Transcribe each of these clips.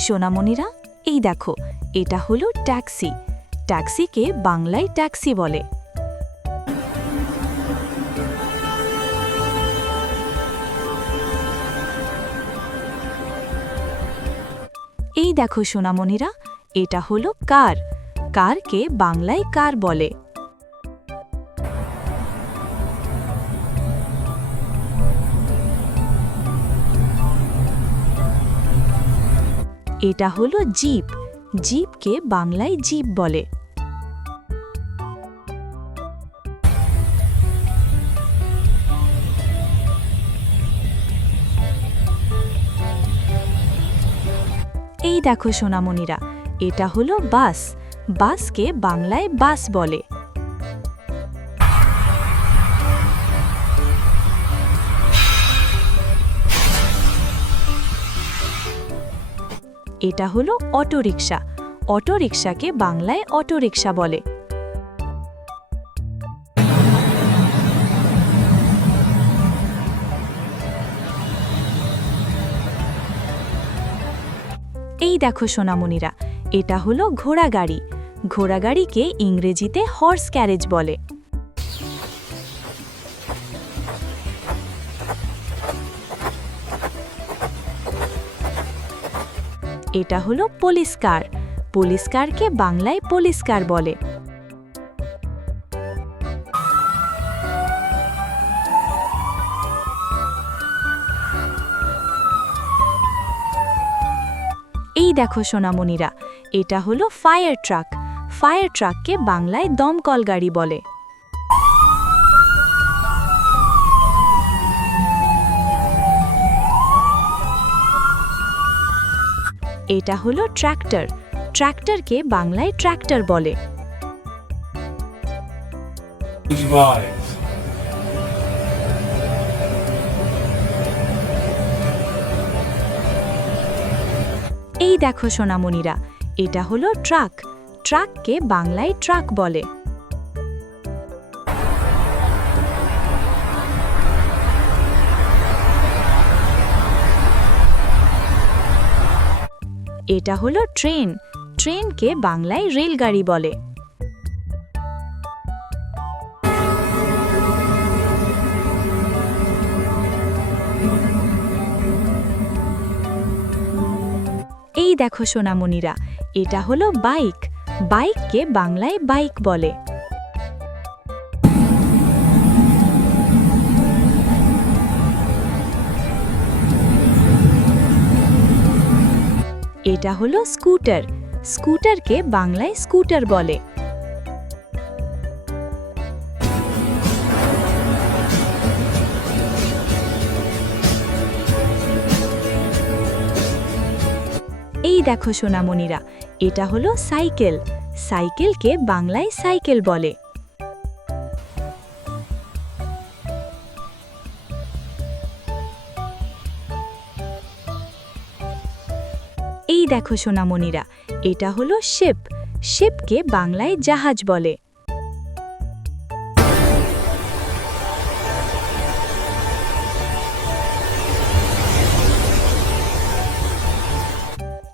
সোনামণিরা, এই দেখো, এটা হলো ট্যাক্সি। ট্যাক্সিকে বাংলায় ট্যাক্সি বলে। এই দেখো সোনামণিরা, এটা হলো কার। কারকে বাংলায় কার বলে। এটা হলো জিপ। জিপকে বাংলায় জিপ বলে। এই দেখো সোনামণিরা, এটা হলো বাস। বাসকে বাংলায় বাস বলে। এটা হলো অটোরিকশা। অটোরিকশাকে বাংলায় অটোরিকশা বলে। এই দেখো সোনামণিরা, এটা হলো ঘোড়াগাড়ি। ঘোড়াগাড়িকে ইংরেজিতে হর্স ক্যারেজ বলে। এটা হলো পুলিশ কার। পুলিশ কারকে বাংলায় পুলিশ কার বলে। এই দেখো সোনামণিরা, এটা হলো ফায়ার ট্রাক। ফায়ার ট্রাককে বাংলায় দমকল গাড়ি বলে। এটা হলো ট্র্যাক্টর। ট্র্যাক্টরকে বাংলায় ট্র্যাক্টর বলে। এই দেখো সোনামণিরা, এটা হলো ট্রাক। ট্রাককে বাংলায় ট্রাক বলে। এটা হলো ট্রেন। ট্রেনকে বাংলায় রেলগাড়ি বলে। এই দেখো সোনামণিরা, এটা হলো বাইক। বাইককে বাংলায় বাইক বলে। এটা হলো স্কুটার। স্কুটারকে বাংলায় স্কুটার বলে। এই দেখো সোনামণিরা, এটা হলো সাইকেল। সাইকেলকে বাংলায় সাইকেল বলে। এই দেখো সোনামণিরা, এটা হলো শিপ। শিপকে বাংলায় জাহাজ বলে।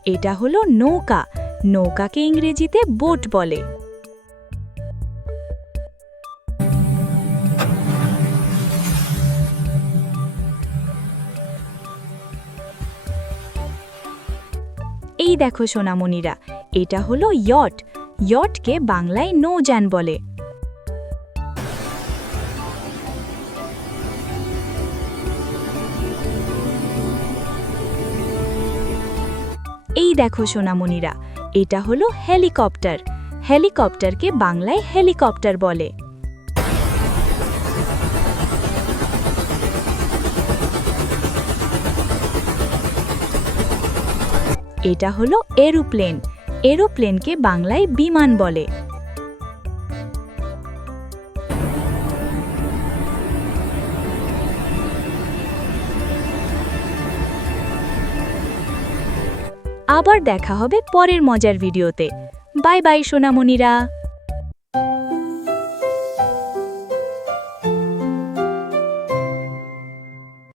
এটা হলো নৌকা। নৌকাকে ইংরেজিতে বোট বলে। এই দেখো সোনামণিরা, এটা হলো ইয়ট। ইয়টকে বাংলায় নৌযান বলে। এই দেখো সোনামণিরা, এটা হলো হেলিকপ্টার। হেলিকপ্টারকে বাংলায় হেলিকপ্টার বলে। এটা হলো এরোপ্লেন। এরোপ্লেনকে বাংলায় বিমান বলে। আবার দেখা হবে পরের মজার ভিডিওতে। বাই বাই সোনামণিরা।